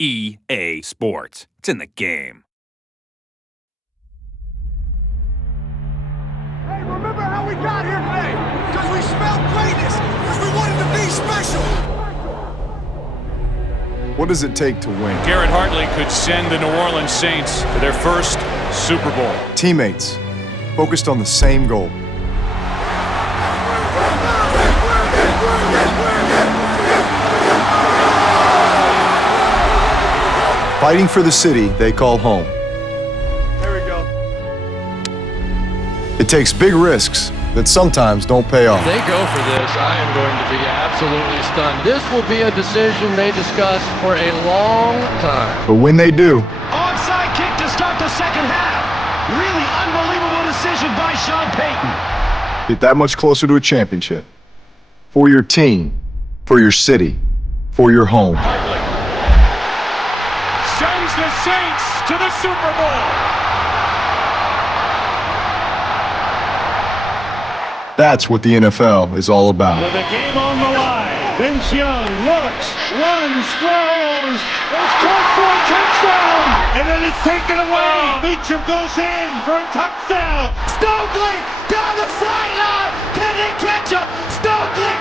EA Sports. It's in the game. Hey, remember how we got here today? Because we smelled greatness, because we wanted to be special. What does it take to win? Garrett Hartley could send the New Orleans Saints to their first Super Bowl. Teammates, focused on the same goal. Fighting for the city they call home. There we go. It takes big risks that sometimes don't pay off. If they go for this, I am going to be absolutely stunned. This will be a decision they discuss for a long time. But when they do, Onside kick to start the second half. Really unbelievable decision by Sean Payton. get that much closer to a championship. For your team, for your city, for your home. Sends the Saints to the Super Bowl. That's what the NFL is all about. With the game on the line. Vince Young looks, runs, throws. It's caught for a touchdown. And then it's taken away. Beecham goes in for a touchdown. Stokely down the sideline. Can he catch him? Stokely.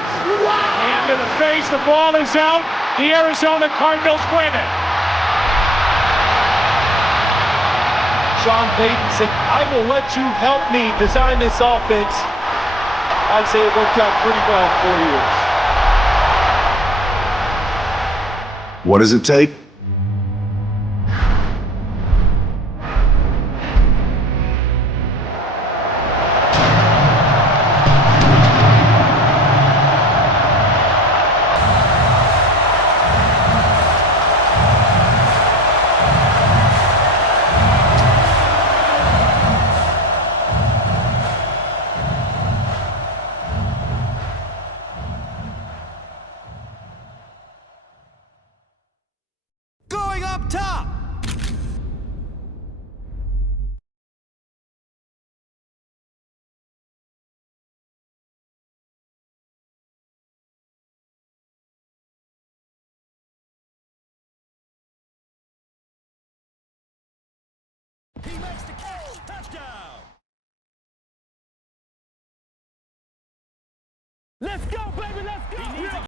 Wow. Hand to the face. The ball is out. The Arizona Cardinals win it. Sean Payton said, I will let you help me design this offense. I'd say it worked out pretty well for 4 years. What does it take? Going up top. He makes the catch. Touchdown. Let's go, baby. Let's go.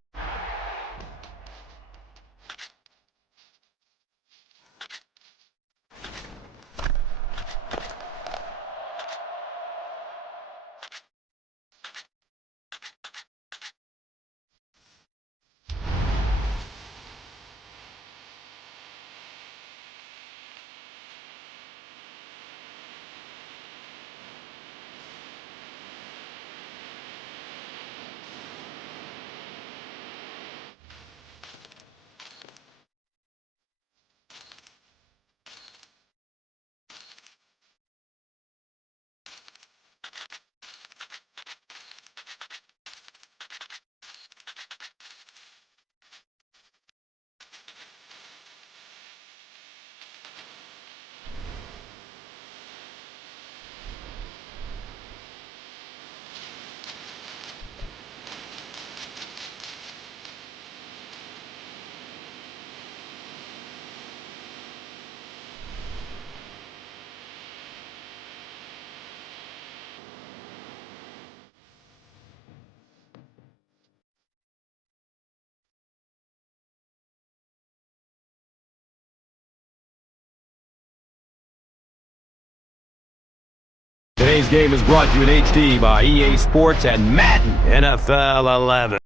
Today's game is brought to you in HD by EA Sports and Madden NFL 11.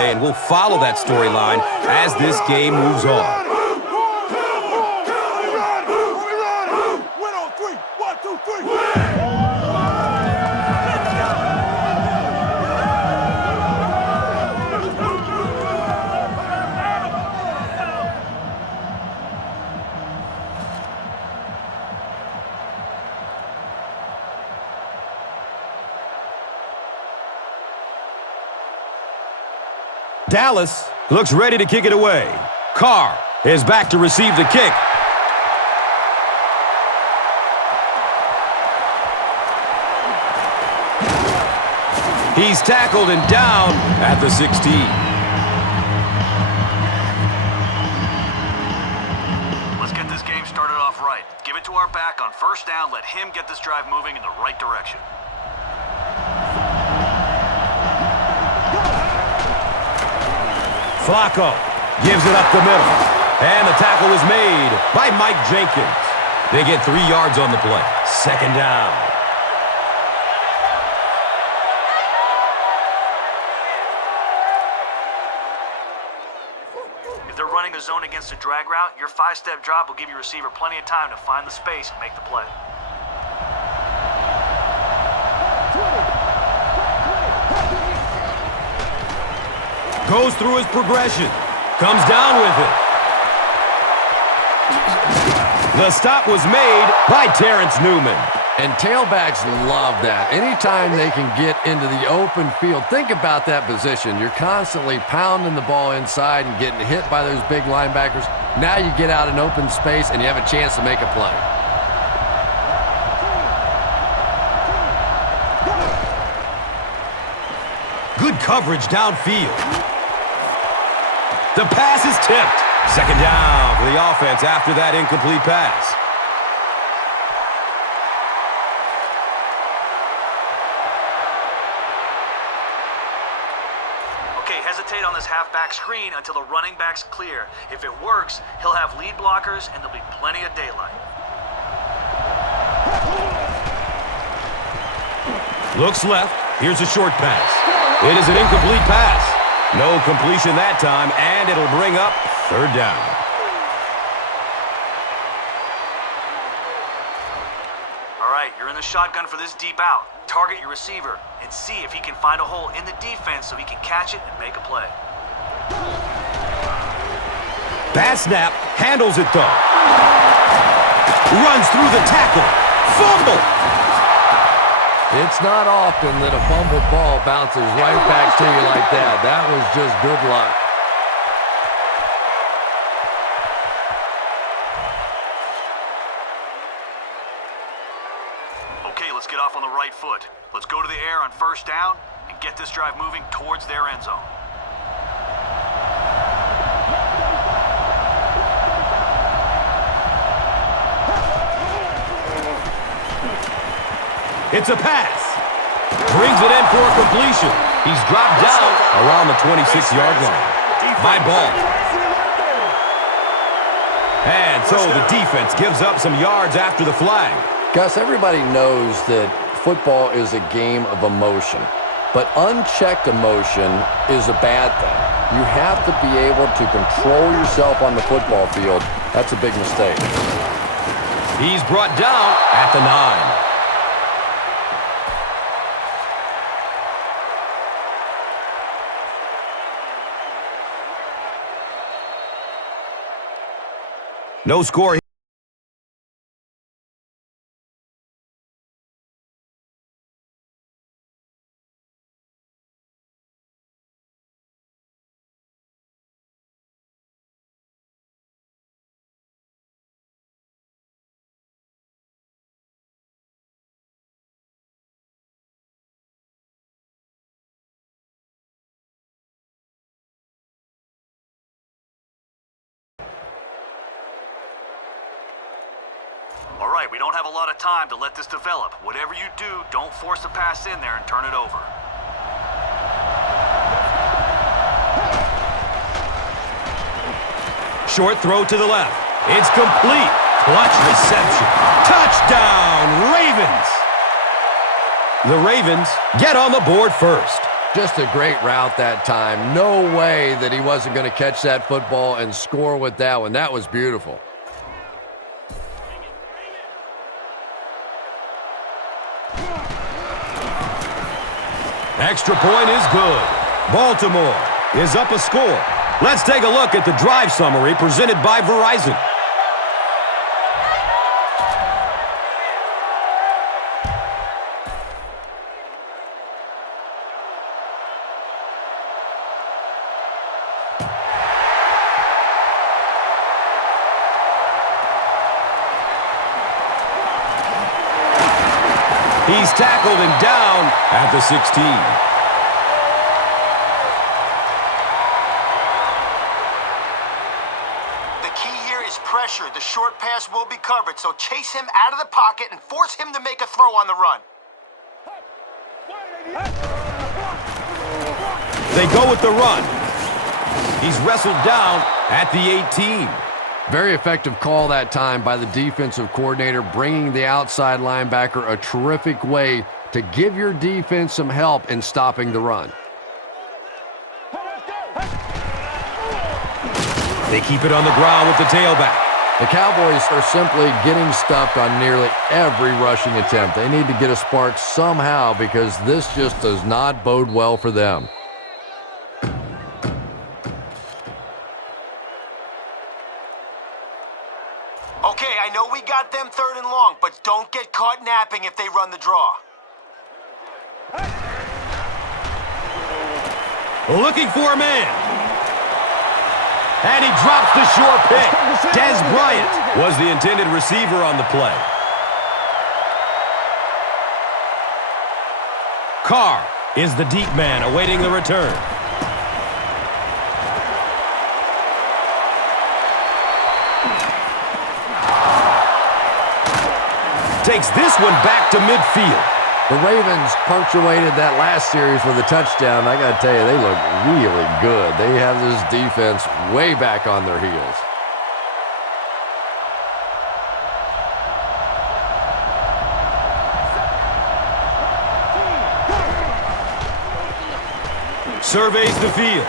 And we'll follow that storyline as this game moves on. Win on three. 1, 2, 3. Dallas looks ready to kick it away. Carr is back to receive the kick. He's tackled and down at the 16. Let's get this game started off right. Give it to our back on first down. Let him get this drive moving in the right direction. Flacco gives it up the middle. And the tackle is made by Mike Jenkins. They get 3 yards on the play. Second down. If they're running a zone against a drag route, your 5-step drop will give your receiver plenty of time to find the space and make the play. Goes through his progression. Comes down with it. The stop was made by Terrence Newman. And tailbacks love that. Anytime they can get into the open field, think about that position. You're constantly pounding the ball inside and getting hit by those big linebackers. Now you get out in open space and you have a chance to make a play. Good coverage downfield. The pass is tipped. Second down for the offense after that incomplete pass. Okay, hesitate on this halfback screen until the running back's clear. If it works, he'll have lead blockers and there'll be plenty of daylight. Looks left. Here's a short pass. It is an incomplete pass. No completion that time, and it'll bring up third down. All right, you're in the shotgun for this deep out. Target your receiver and see if he can find a hole in the defense so he can catch it and make a play. Bad snap, handles it though. Runs through the tackle. Fumble. It's not often that a fumbled ball bounces right back to you like that. That was just good luck. Okay, let's get off on the right foot. Let's go to the air on first down and get this drive moving towards their end zone. It's a pass. Brings it in for a completion. He's dropped down around the 26-yard line. By ball. And so the defense gives up some yards after the flag. Gus, everybody knows that football is a game of emotion, but unchecked emotion is a bad thing. You have to be able to control yourself on the football field. That's a big mistake. He's brought down at the 9. No score. All right, we don't have a lot of time to let this develop. Whatever you do, don't force the pass in there and turn it over. Short throw to the left. It's complete. Clutch reception. Touchdown, Ravens! The Ravens get on the board first. Just a great route that time. No way that he wasn't going to catch that football and score with that one. That was beautiful. Extra point is good. Baltimore is up a score. Let's take a look at the drive summary presented by Verizon. He's tackled and down at the 16. The key here is pressure. The short pass will be covered, so chase him out of the pocket and force him to make a throw on the run. They go with the run. He's wrestled down at the 18. Very effective call that time by the defensive coordinator, bringing the outside linebacker a terrific way to give your defense some help in stopping the run. They keep it on the ground with the tailback. The Cowboys are simply getting stuffed on nearly every rushing attempt. They need to get a spark somehow because this just does not bode well for them. Okay, I know we got them 3rd and long, but don't get caught napping if they run the draw. Looking for a man. And he drops the short pick. Des Bryant was the intended receiver on the play. Carr is the deep man awaiting the return. Takes this one back to midfield. The Ravens punctuated that last series with a touchdown. I got to tell you, they look really good. They have this defense way back on their heels. Surveys the field.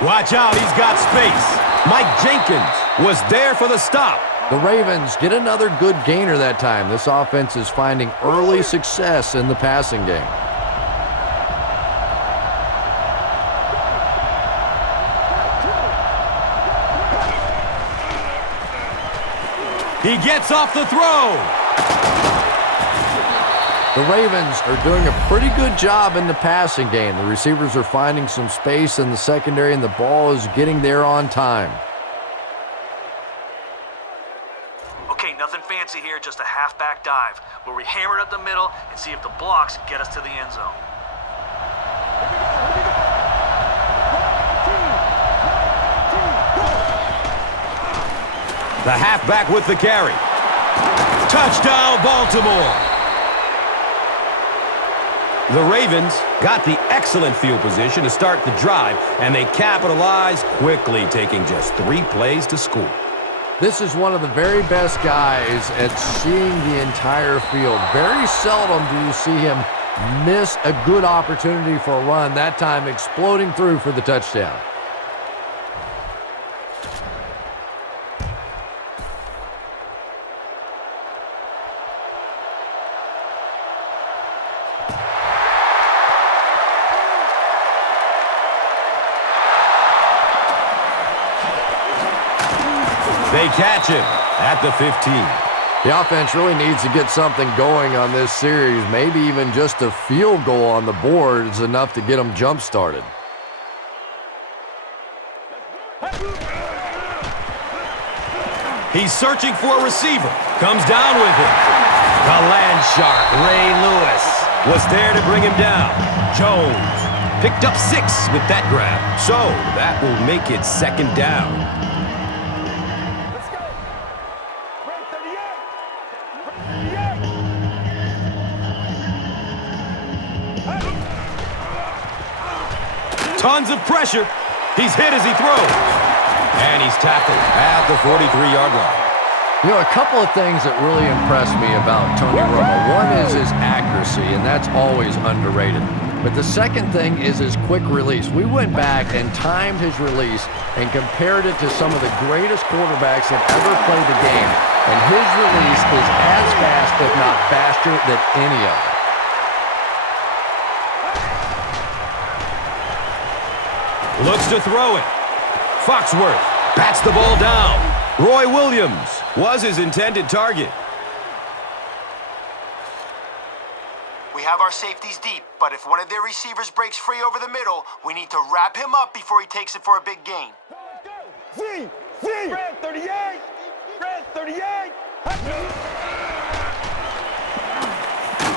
Watch out, he's got space. Mike Jenkins was there for the stop. The Ravens get another good gainer that time. This offense is finding early success in the passing game. He gets off the throw. The Ravens are doing a pretty good job in the passing game. The receivers are finding some space in the secondary, and the ball is getting there on time. Nothing fancy here, just a halfback dive, where we hammer it up the middle and see if the blocks get us to the end zone. The halfback with the carry. Touchdown, Baltimore. The Ravens got the excellent field position to start the drive, and they capitalize quickly, taking just 3 plays to score. This is one of the very best guys at seeing the entire field. Very seldom do you see him miss a good opportunity for a run, that time exploding through for the touchdown. They catch him at the 15. The offense really needs to get something going on this series. Maybe even just a field goal on the board is enough to get them jump-started. He's searching for a receiver. Comes down with it. The land shark, Ray Lewis, was there to bring him down. Jones picked up 6 with that grab. So that will make it 2nd down. Tons of pressure. He's hit as he throws. And he's tackled at the 43-yard line. You know, a couple of things that really impress me about Tony Romo. One is his accuracy, and that's always underrated. But the second thing is his quick release. We went back and timed his release and compared it to some of the greatest quarterbacks that ever played the game. And his release is as fast, if not faster, than any of them. Looks to throw it. Foxworth bats the ball down. Roy Williams was his intended target. We have our safeties deep, but if one of their receivers breaks free over the middle, we need to wrap him up before he takes it for a big gain. Z! Fred 38! Fred 38!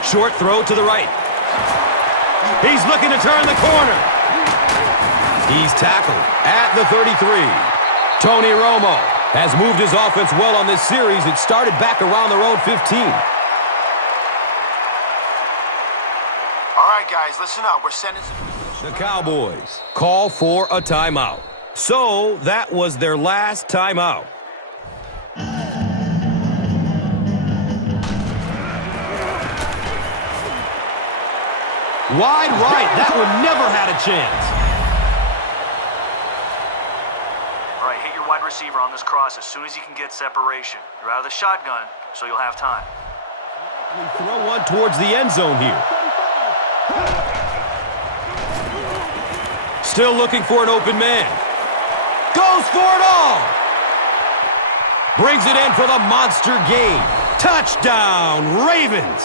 Short throw to the right. He's looking to turn the corner. He's tackled at the 33. Tony Romo has moved his offense well on this series. It started back around their own 15. All right, guys, listen up. We're sending The Cowboys call for a timeout. So that was their last timeout. Wide right. That one never had a chance. All right, hit your wide receiver on this cross as soon as you can get separation. You're out of the shotgun, so you'll have time. We throw one towards the end zone here. Still looking for an open man. Goes for it all. Brings it in for the monster gain. Touchdown, Ravens.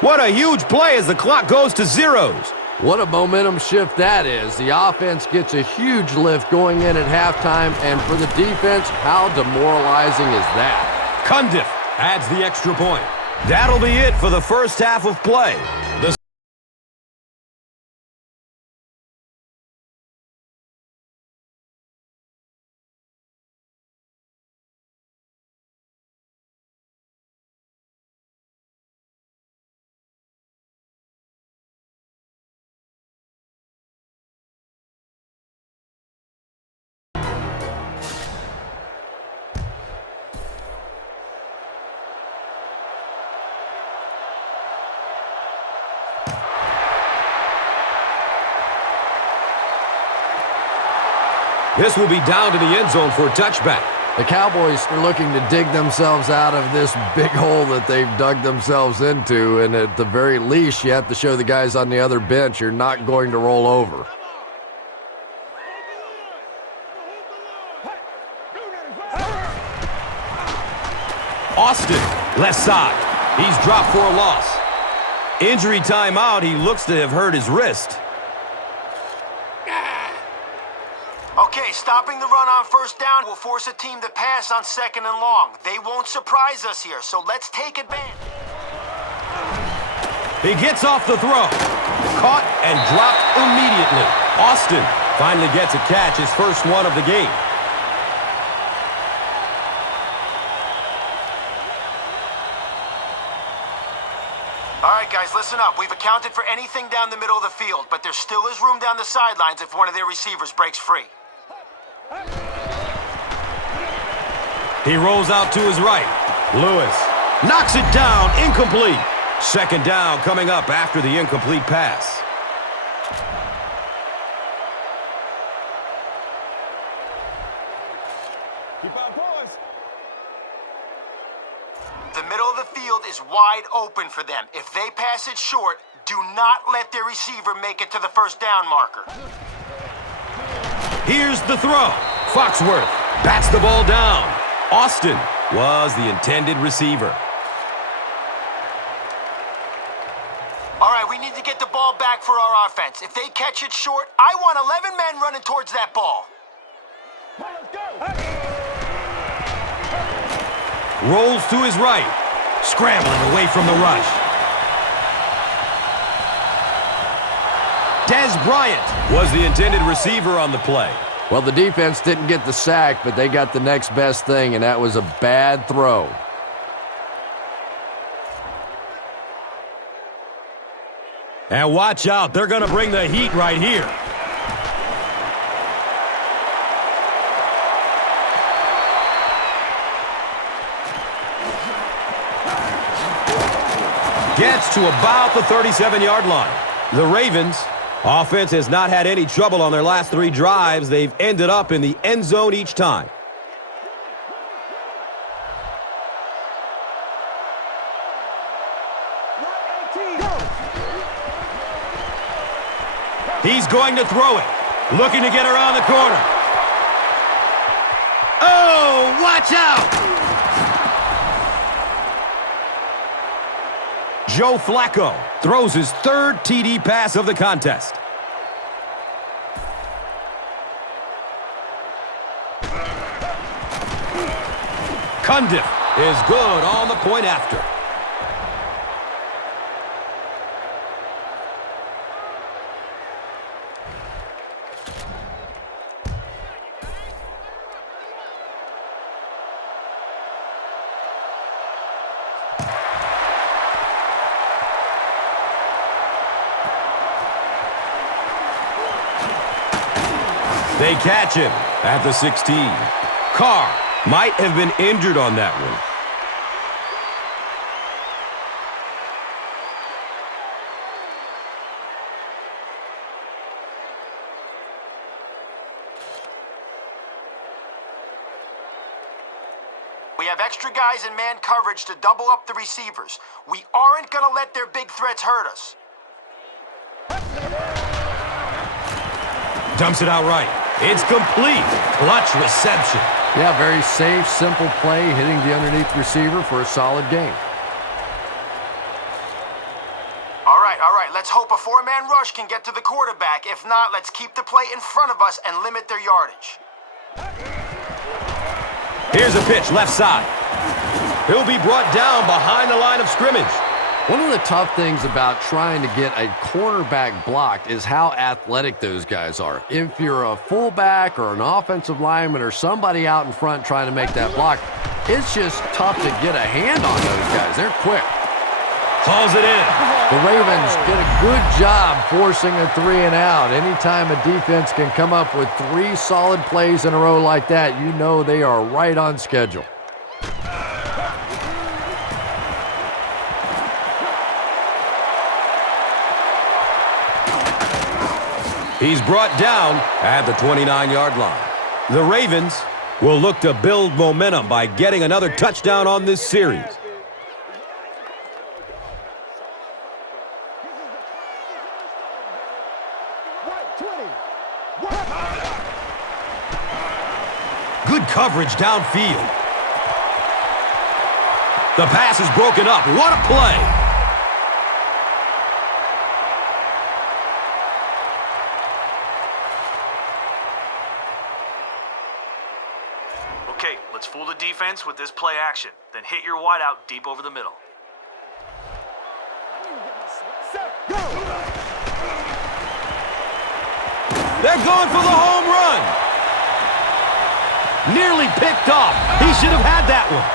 What a huge play as the clock goes to zeros. What a momentum shift that is. The offense gets a huge lift going in at halftime, and for the defense, how demoralizing is that? Cundiff adds the extra point. That'll be it for the first half of play. The This will be down to the end zone for a touchback. The Cowboys are looking to dig themselves out of this big hole that they've dug themselves into, and at the very least, you have to show the guys on the other bench you're not going to roll over. Austin, left side. He's dropped for a loss. Injury timeout. He looks to have hurt his wrist. Okay, stopping the run on first down will force a team to pass on second and long. They won't surprise us here, so let's take advantage. He gets off the throw. Caught and dropped immediately. Austin finally gets a catch, his first one of the game. All right, guys, listen up. We've accounted for anything down the middle of the field, but there still is room down the sidelines if one of their receivers breaks free. He rolls out to his right. Lewis knocks it down, incomplete. Second down coming up after the incomplete pass. The middle of the field is wide open for them. If they pass it short, do not let their receiver make it to the first down marker. Here's the throw. Foxworth bats the ball down. Austin was the intended receiver. All right, we need to get the ball back for our offense. If they catch it short, I want 11 men running towards that ball. Rolls to his right. Scrambling away from the rush. Dez Bryant was the intended receiver on the play. Well, the defense didn't get the sack, but they got the next best thing, and that was a bad throw. And watch out, they're going to bring the heat right here. Gets to about the 37-yard line. The Ravens offense has not had any trouble on their last 3 drives. They've ended up in the end zone each time. He's going to throw it. Looking to get around the corner. Oh, watch out! Joe Flacco throws his 3rd TD pass of the contest. Cundiff is good on the point after. They catch him at the 16. Carr might have been injured on that one. We have extra guys in man coverage to double up the receivers. We aren't going to let their big threats hurt us. Dumps it out right. It's complete. Clutch reception. Yeah, very safe, simple play, hitting the underneath receiver for a solid gain. All right. Let's hope a 4-man rush can get to the quarterback. If not, let's keep the play in front of us and limit their yardage. Here's a pitch left side. He'll be brought down behind the line of scrimmage. One of the tough things about trying to get a cornerback blocked is how athletic those guys are. If you're a fullback or an offensive lineman or somebody out in front trying to make that block, it's just tough to get a hand on those guys. They're quick. Calls it in. The Ravens did a good job forcing a 3-and-out. Anytime a defense can come up with 3 solid plays in a row like that, you know they are right on schedule. He's brought down at the 29-yard line. The Ravens will look to build momentum by getting another touchdown on this series. Good coverage downfield. The pass is broken up. What a play! Okay, let's fool the defense with this play action. Then hit your wideout deep over the middle. They're going for the home run. Nearly picked off. He should have had that one.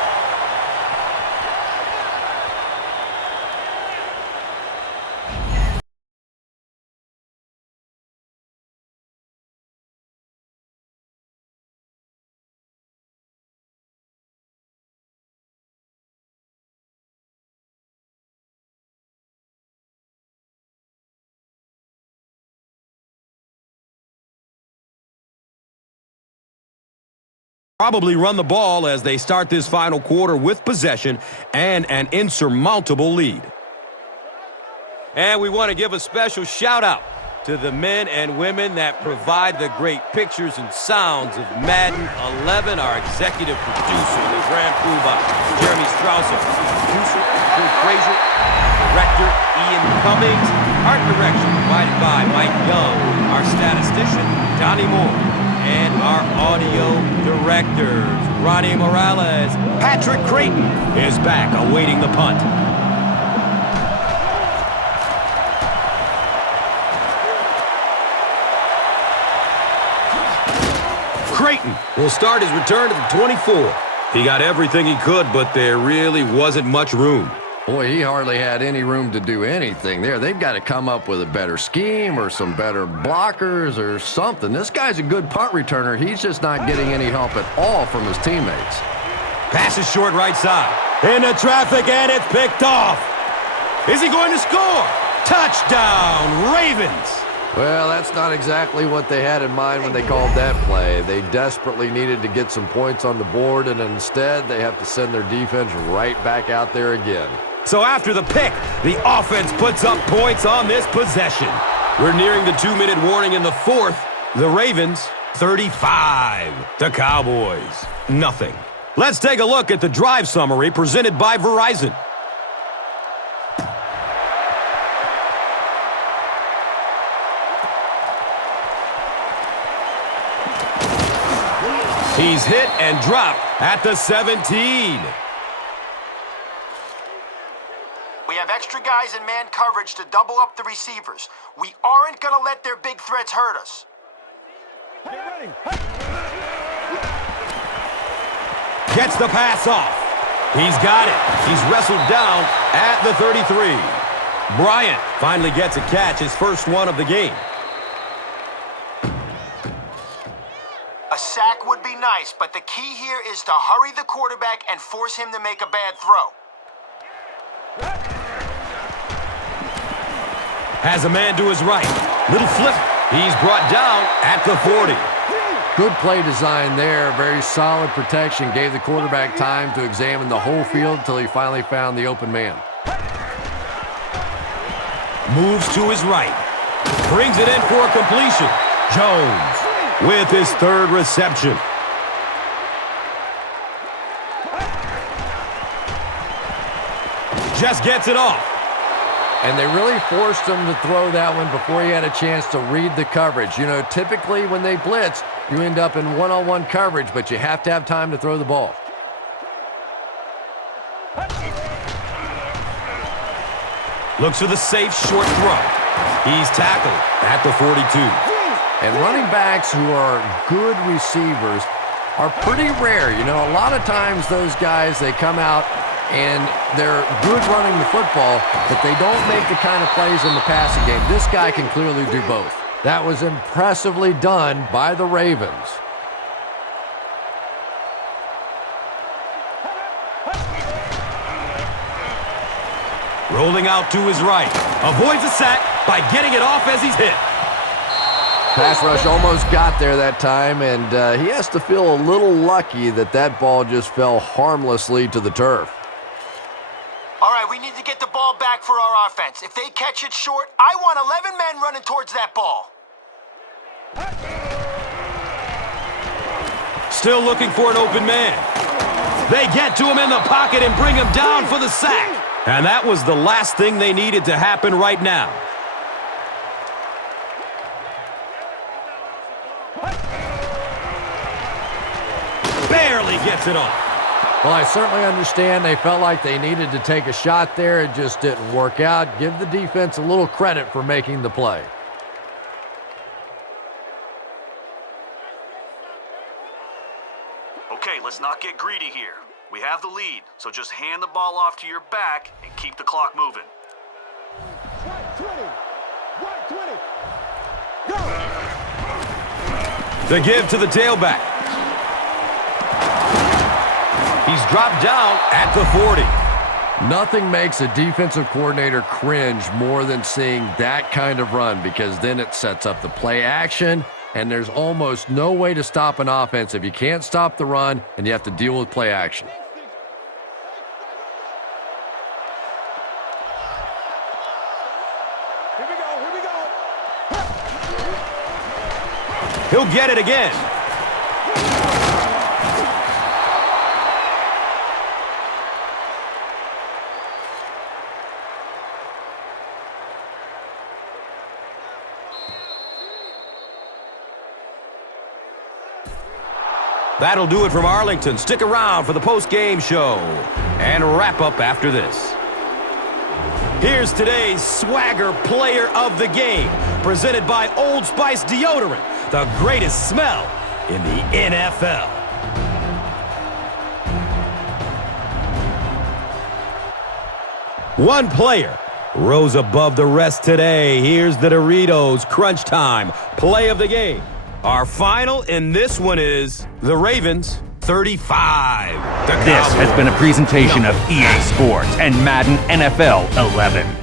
Probably run the ball as they start this final quarter with possession and an insurmountable lead. And we want to give a special shout out to the men and women that provide the great pictures and sounds of Madden 11. Our executive producer, the Grand Poobah, Jeremy Strausser, producer, Drew Frazier, director, Ian Cummings, art direction provided by Mike Young, our statistician, Donnie Moore, and our audio directors, Ronnie Morales. Patrick Creighton is back awaiting the punt. Creighton will start his return to the 24. He got everything he could, but there really wasn't much room. Boy, he hardly had any room to do anything there. They've got to come up with a better scheme or some better blockers or something. This guy's a good punt returner. He's just not getting any help at all from his teammates. Pass is short right side. Into traffic, and it's picked off. Is he going to score? Touchdown, Ravens! Well, that's not exactly what they had in mind when they called that play. They desperately needed to get some points on the board, and instead they have to send their defense right back out there again. So after the pick, the offense puts up points on this possession. We're nearing the 2-minute warning in the fourth. The Ravens, 35. The Cowboys, nothing. Let's take a look at the drive summary presented by Verizon. He's hit and dropped at the 17. We have extra guys in man coverage to double up the receivers. We aren't going to let their big threats hurt us. Gets the pass off. He's got it. He's wrestled down at the 33. Bryant finally gets a catch, his first one of the game. A sack would be nice, but the key here is to hurry the quarterback and force him to make a bad throw. Has a man to his right. Little flip. He's brought down at the 40. Good play design there. Very solid protection. Gave the quarterback time to examine the whole field until he finally found the open man. Moves to his right. Brings it in for a completion. Jones with his third reception. Just gets it off. And they really forced him to throw that one before he had a chance to read the coverage. You know, typically when they blitz, you end up in one-on-one coverage, but you have to have time to throw the ball. Looks for the safe short throw. He's tackled at the 42. And running backs who are good receivers are pretty rare. You know, a lot of times those guys, they come out and they're good running the football, but they don't make the kind of plays in the passing game. This guy can clearly do both. That was impressively done by the Ravens. Rolling out to his right. Avoids a sack by getting it off as he's hit. Pass rush almost got there that time, and he has to feel a little lucky that that ball just fell harmlessly to the turf. All right, we need to get the ball back for our offense. If they catch it short, I want 11 men running towards that ball. Still looking for an open man. They get to him in the pocket and bring him down for the sack. And that was the last thing they needed to happen right now. Barely gets it off. Well, I certainly understand they felt like they needed to take a shot there. It just didn't work out. Give the defense a little credit for making the play. Okay, let's not get greedy here. We have the lead, so just hand the ball off to your back and keep the clock moving. Right 20. Right 20. Go. The give to the tailback. He's dropped down at the 40. Nothing makes a defensive coordinator cringe more than seeing that kind of run, because then it sets up the play action, and there's almost no way to stop an offense if you can't stop the run and you have to deal with play action. Here we go. Here we go. He'll get it again. That'll do it from Arlington. Stick around for the post-game show and wrap up after this. Here's today's Swagger Player of the Game, presented by Old Spice Deodorant, the greatest smell in the NFL. One player rose above the rest today. Here's the Doritos Crunch Time Play of the Game. Our final in this one is the Ravens 35. The This has Cowboys. been a presentation of EA Sports and Madden NFL 11.